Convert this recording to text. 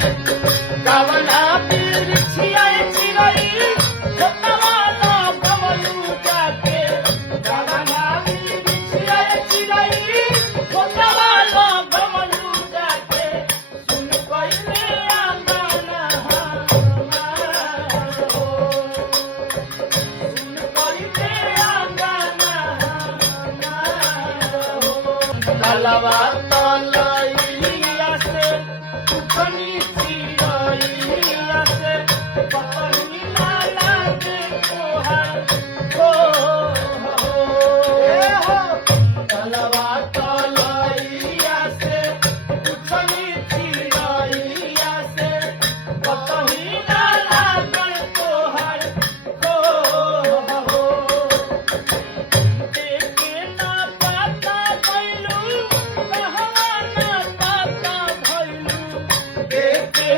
कवना बिरछिया चिरई खोतवाला गवलू जाके कवना बिरछिया चिरई खोतवाला गवलू जाके सुन कइले आंगना हमार हो सुन कइले आंगना हमार हो तलवा तलैया से उठनी चिरैया से पकड़ी ना लागे तोहार हो तलवा तलैया से उठनी चिरैया से पकड़ी ना लागे तोहार हो देखे ना पाता भइलू कहवा ना पाता भइलू देखे